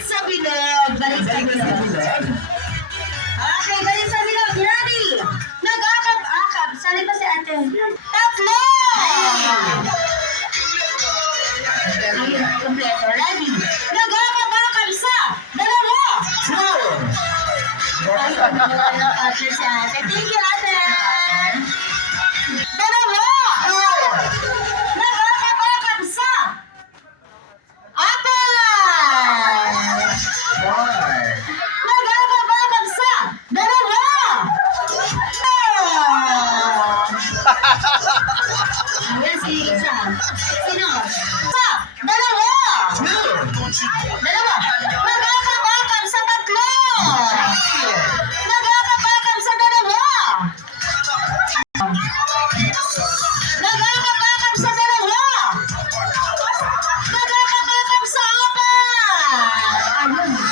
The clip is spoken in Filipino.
Balik sa bilog. Balik sa bilog. Okay, balik sa bilog. Ready? Nag-akap-akap. Sali pa si ate. Tatlo! Kompleto. Ready? Nag-akap-akap sa dalawa. Ate si ate. Thank you, ate. Dalawa. Nag-akap-akap sa apat. Nag-akap-akap sa dalawa. Ayan si isa. Sino? Sa dalawa. Dalawa. Nag-akap-akap sa tatlo. Nag-akap-akap sa dalawa. Nag-akap-akap sa dalawa. Nag-akap-akap sa apat. Ayun.